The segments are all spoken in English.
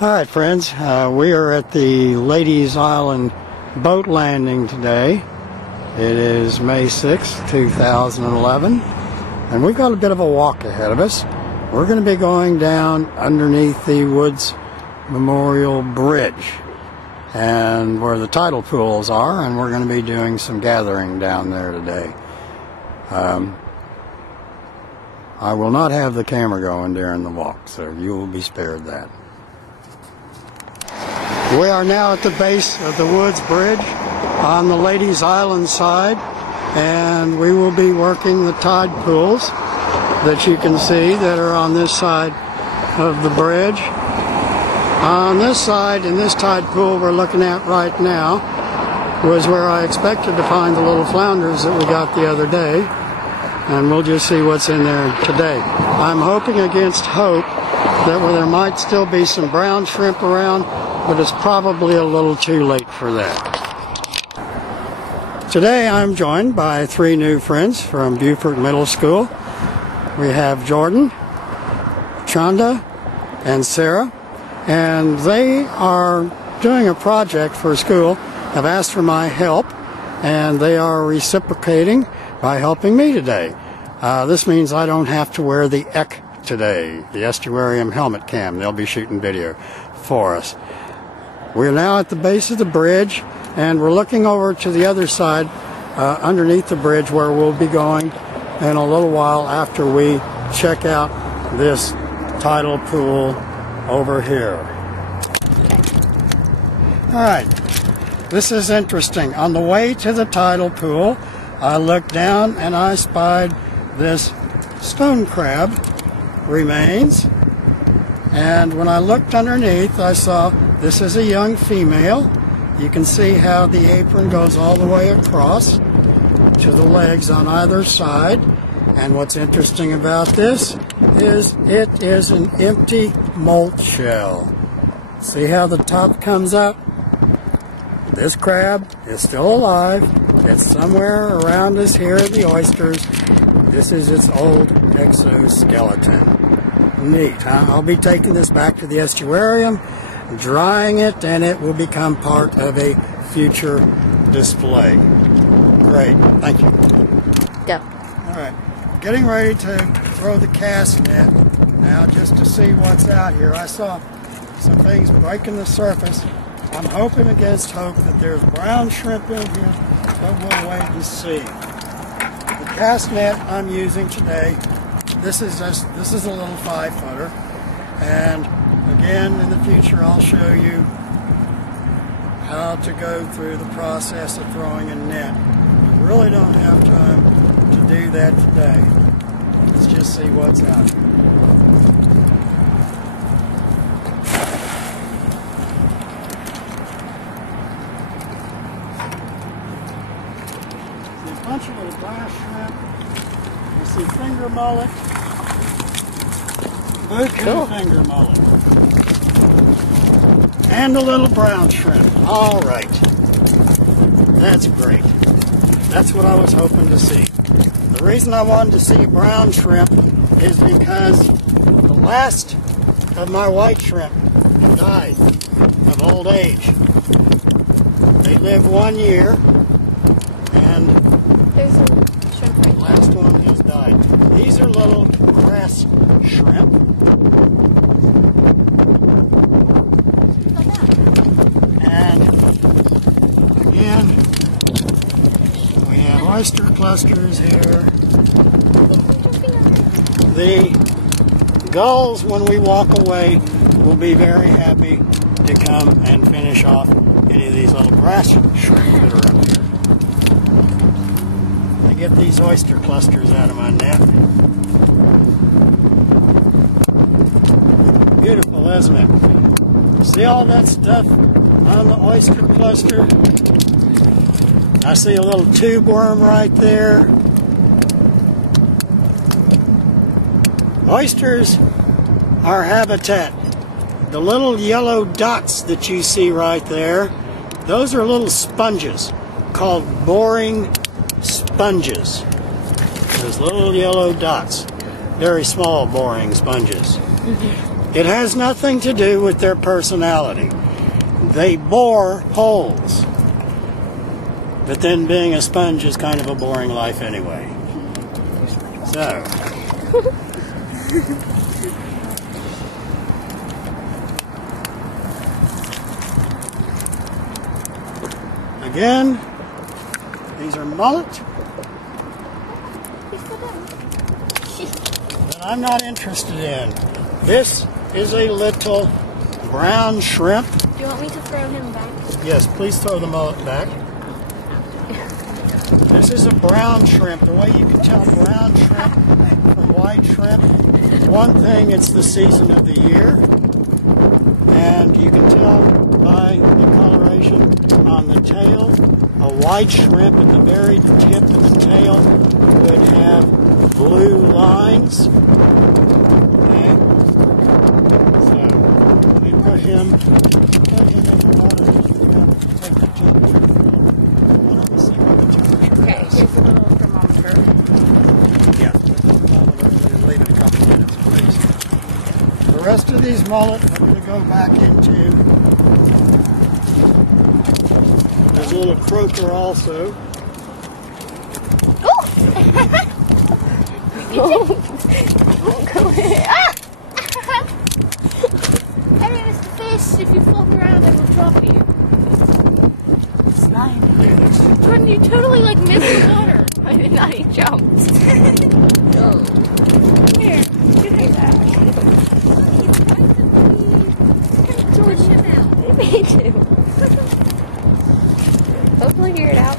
All right, friends, we are at the Ladies Island boat landing today. It is May 6th, 2011, and we've got a bit of a walk ahead of us. We're going to be going down underneath the Woods Memorial Bridge and where the tidal pools are, and we're going to be doing some gathering down there today. I will not have the camera going during the walk, so you will be spared that. We are now at the base of the Woods Bridge on the Ladies Island side, and we will be working the tide pools that you can see that are on this side of the bridge. On this side, in this tide pool we're looking at right now, was where I expected to find the little flounders that we got the other day, and we'll just see what's in there today. I'm hoping against hope that there might still be some brown shrimp around, but it's probably a little too late for that. Today I'm joined by three new friends from Beaufort Middle School. We have Jordan, Chanda, and Sarah, and they are doing a project for school. Have asked for my help, and they are reciprocating by helping me today. This means I don't have to wear the EC today, the Estuarium helmet cam. They'll be shooting video for us. We're now at the base of the bridge, and we're looking over to the other side underneath the bridge, where we'll be going in a little while after we check out this tidal pool over here. Alright, this is interesting. On the way to the tidal pool, I looked down and I spied this stone crab remains, and when I looked underneath I saw this is a young female. You can see how the apron goes all the way across to the legs on either side, and what's interesting about this is it is an empty molt shell. See how the top comes up? This crab is still alive. It's somewhere around us here at the oysters. This is its old exoskeleton. Neat, huh? I'll be taking this back to the estuarium, drying it, and it will become part of a future display. Great, thank you. Go. Alright, getting ready to throw the cast net now just to see what's out here. I saw some things breaking the surface. I'm hoping against hope that there's brown shrimp in here, but we'll wait and see. The cast net I'm using today, this is a little 5-footer, and again in the future I'll show you how to go through the process of throwing a net. We really don't have time to do that today. Let's just see what's out here. See a bunch of little glass shrimp. You see finger mullet. Cool. Finger mullet. And a little brown shrimp. All right. That's great. That's what I was hoping to see. The reason I wanted to see brown shrimp is because the last of my white shrimp died of old age. They live 1 year, and There's a shrimp right the last one has died. These are little grass shrimp. And again, we have oyster clusters here. The gulls, when we walk away, will be very happy to come and finish off any of these little grass shrimp that are up here. I get these oyster clusters out of my net. Beautiful, isn't it? See all that stuff on the oyster cluster? I see a little tube worm right there. Oysters are habitat. The little yellow dots that you see right there, those are little sponges called boring sponges. Those little yellow dots. Very small boring sponges. It has nothing to do with their personality. They bore holes. But then being a sponge is kind of a boring life anyway. So. Again, these are mullet. That I'm not interested in. This is a little brown shrimp. Do you want me to throw him back? Yes, please throw the mullet back. This is a brown shrimp. The way you can tell brown shrimp from white shrimp, one thing, it's the season of the year. And you can tell by the coloration on the tail. A white shrimp at the very tip of the tail would have blue lines. Okay. So we put him in the water. Take the temperature. Let me see what the temperature Okay, is. here's a little thermometer. Yeah, put the thermometer and leave it a couple minutes, please. The rest of these mullet are going to go back into. There's a little croaker also. Oh! Don't go ahead. Ah! I mean, it's the fish. If you float around, it will drop you. Slime. Jordan, you totally like missed the water. I did not eat jumps. Here, get her back. Jordan, me too. Hopefully figure it out.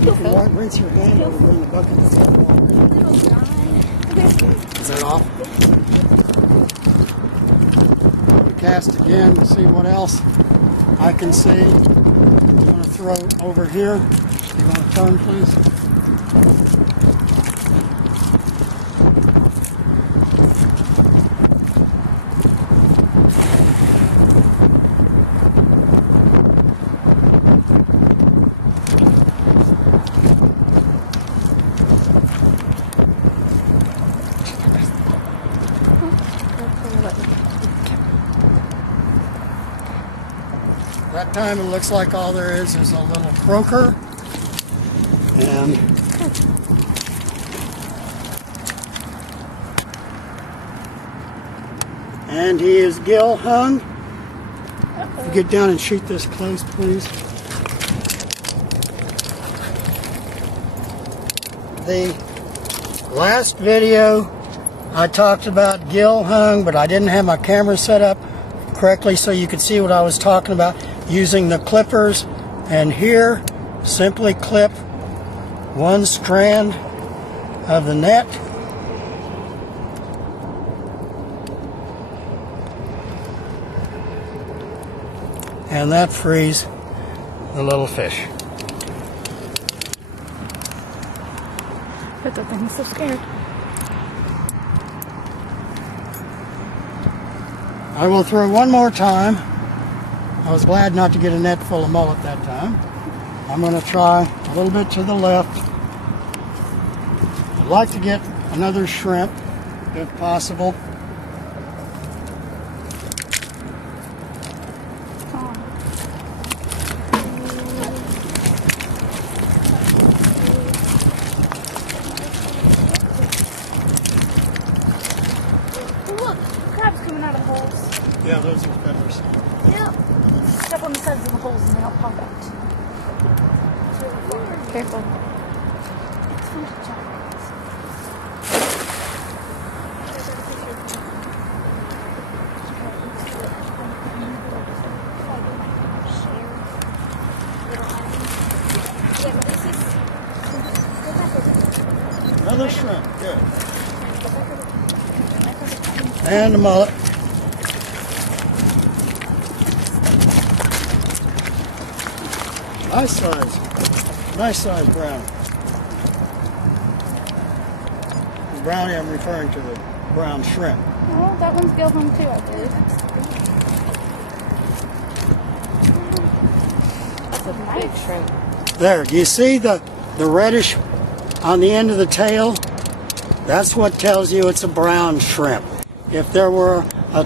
If you want, rinse your hand over in the bucket of hot water. Is that off? I'm going to cast again to see what else I can see. I'm going to throw over here. You want to turn, please? That time it looks like all there is a little croaker. And he is gill hung. Get down and shoot this close, please. The last video I talked about gill hung, but I didn't have my camera set up correctly so you could see what I was talking about using the clippers. And here, simply clip one strand of the net. And that frees the little fish. But the thing's so scared. I will throw one more time. I was glad not to get a net full of mullet that time. I'm going to try a little bit to the left. I'd like to get another shrimp, if possible. Yeah, those are feathers. Yep. Step on the sides of the holes and they'll pop out. Careful. Another shrimp, good. And a mullet. Nice size brownie. The brownie I'm referring to, the brown shrimp. Oh, that one's gill hung too, I believe. That's a big shrimp. There, you see the reddish on the end of the tail? That's what tells you it's a brown shrimp. If there were a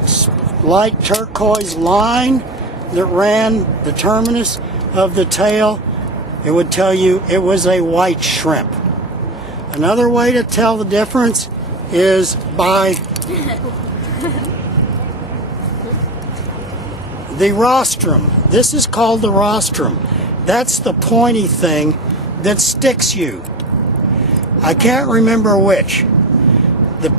light turquoise line that ran the terminus of the tail, it would tell you it was a white shrimp. Another way to tell the difference is by the rostrum. This is called the rostrum. That's the pointy thing that sticks you. I can't remember which. The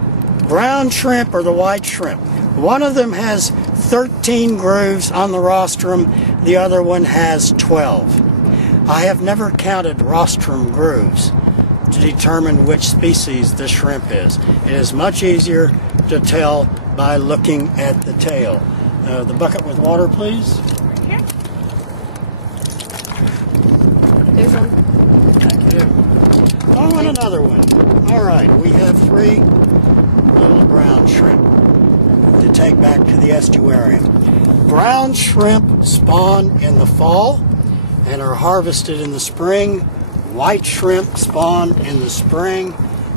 brown shrimp or the white shrimp. One of them has 13 grooves on the rostrum, the other one has 12. I have never counted rostrum grooves to determine which species the shrimp is. It is much easier to tell by looking at the tail. The bucket with water, please. Right here. There's one. Thank you. I want another one. All right, we have 3 little brown shrimp to take back to the estuarium. Brown shrimp spawn in the fall and are harvested in the spring. White shrimp spawn in the spring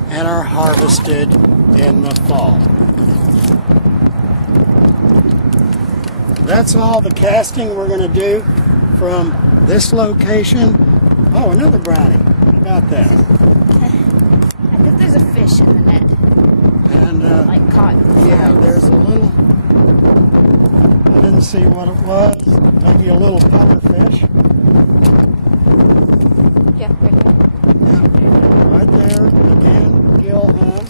and are harvested in the fall. That's all the casting we're going to do from this location. Oh, another brownie. How about that? I think there's a fish in the net. And Like caught. yeah, there's a little, I didn't see what it was, maybe a little pufferfish. Yeah, right there. Right there, again, gill hung.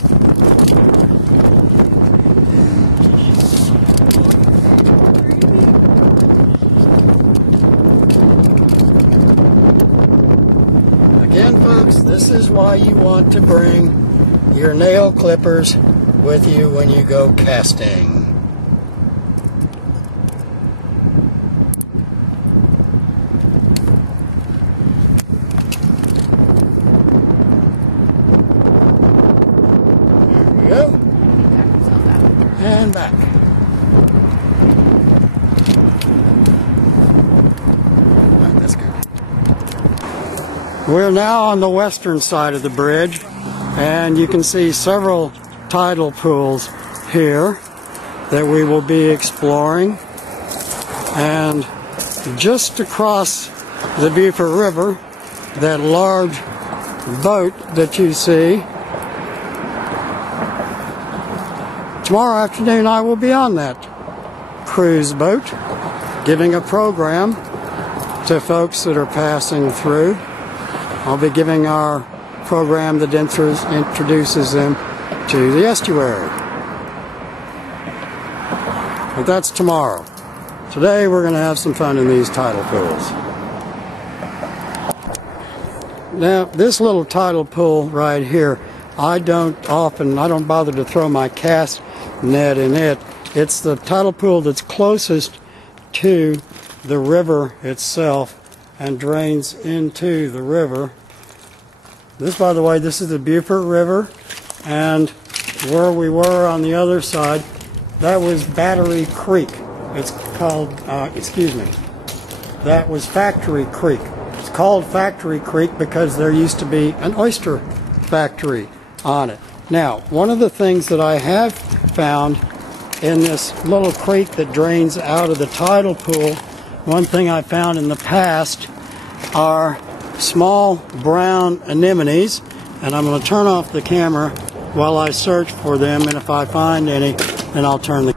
Again, folks, this is why you want to bring your nail clippers with you when you go casting. There we go. And back. Right, that's good. We're now on the western side of the bridge, and you can see several tidal pools here that we will be exploring. And just across the Beaufort River, that large boat that you see, tomorrow afternoon I will be on that cruise boat giving a program to folks that are passing through. I'll be giving our program that introduces them to the estuary. But that's tomorrow. Today we're going to have some fun in these tidal pools. Now, this little tidal pool right here, I don't bother to throw my cast net in it. It's the tidal pool that's closest to the river itself and drains into the river. This, by the way, this is the Beaufort River, and where we were on the other side, that was Battery Creek. It's called, that was Factory Creek. It's called Factory Creek because there used to be an oyster factory on it. Now, one of the things that I have found in this little creek that drains out of the tidal pool, one thing I found in the past are small brown anemones, and I'm going to turn off the camera while I search for them, and if I find any, then I'll turn the...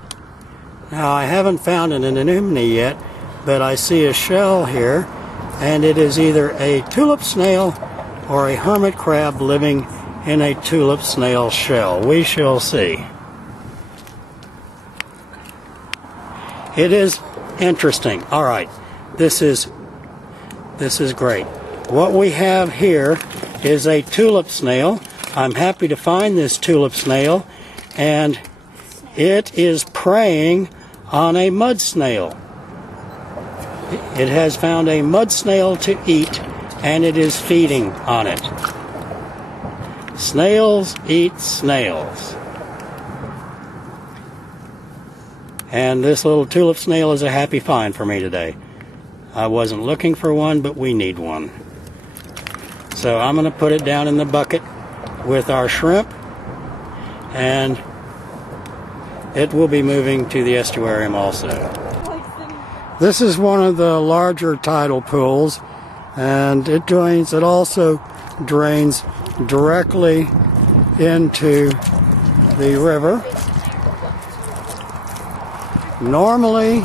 Now, I haven't found an anemone yet, but I see a shell here, and it is either a tulip snail or a hermit crab living in a tulip snail shell. We shall see. It is interesting. All right, this is great. What we have here is a tulip snail. I'm happy to find this tulip snail, and it is preying on a mud snail. It has found a mud snail to eat, and it is feeding on it. Snails eat snails. And this little tulip snail is a happy find for me today. I wasn't looking for one, but we need one. So I'm going to put it down in the bucket with our shrimp, and it will be moving to the estuarium also. This is one of the larger tidal pools, and it also drains directly into the river. Normally,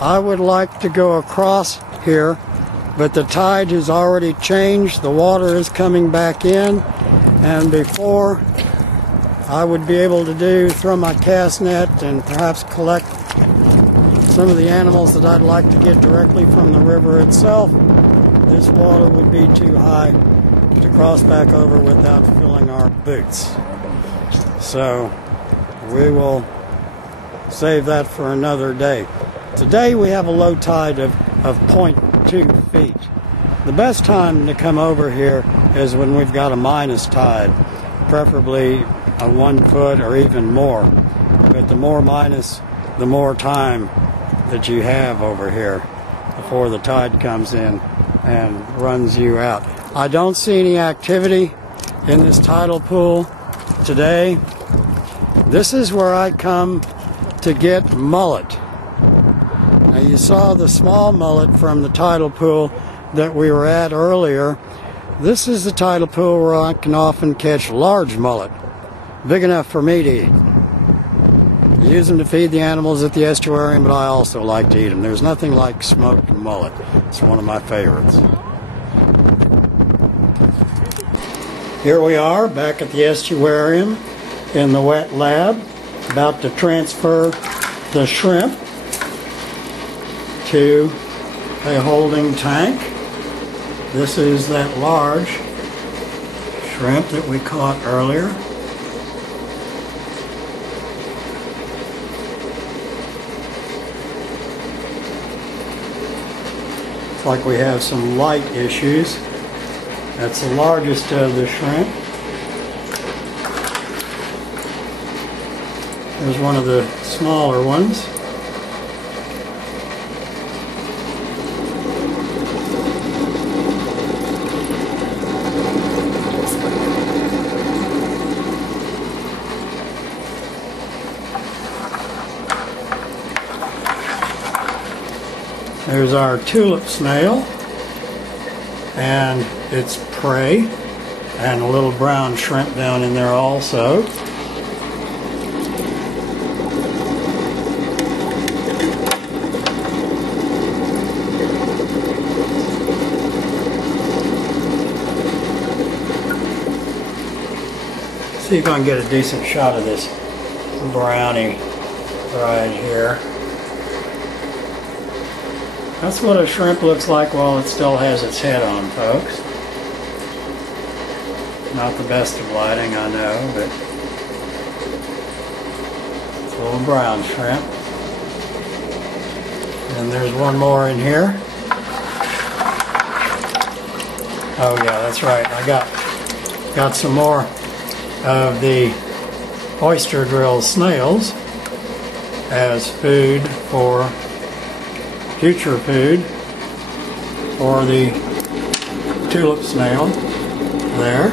I would like to go across here, but the tide has already changed. The water is coming back in, and before I would be able to throw my cast net and perhaps collect some of the animals that I'd like to get directly from the river itself, this water would be too high to cross back over without filling our boots. So we will save that for another day. Today we have a low tide of 0.2 feet. The best time to come over here is when we've got a minus tide, preferably a 1 foot or even more. But the more minus, the more time that you have over here before the tide comes in and runs you out. I don't see any activity in this tidal pool today. This is where I come to get mullet. Now you saw the small mullet from the tidal pool that we were at earlier. This is the tidal pool where I can often catch large mullet, big enough for me to eat. I use them to feed the animals at the estuarium, but I also like to eat them. There's nothing like smoked mullet. It's one of my favorites. Here we are back at the estuarium in the wet lab, about to transfer the shrimp to a holding tank. This is that large shrimp that we caught earlier. Looks like we have some light issues. That's the largest of the shrimp. There's one of the smaller ones. There's our tulip snail and its prey, and a little brown shrimp down in there also. See if I can get a decent shot of this brownie right here. That's what a shrimp looks like while it still has its head on, folks. Not the best of lighting, I know, but it's a little brown shrimp. And there's one more in here. Oh yeah, that's right. I got some more of the oyster drill snails as food for future food for the tulip snail there.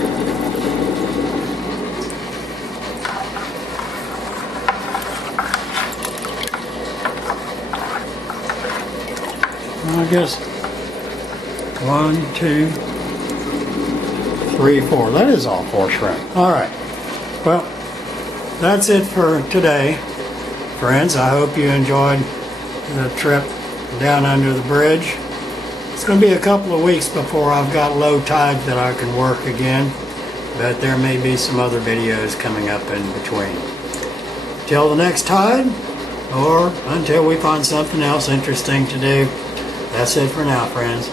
I guess 1, 2, 3, 4. That is all 4 shrimp. All right. Well, that's it for today, friends. I hope you enjoyed the trip down under the bridge. It's going to be a couple of weeks before I've got low tide that I can work again, but there may be some other videos coming up in between. Till the next tide, or until we find something else interesting to do. That's it for now, friends.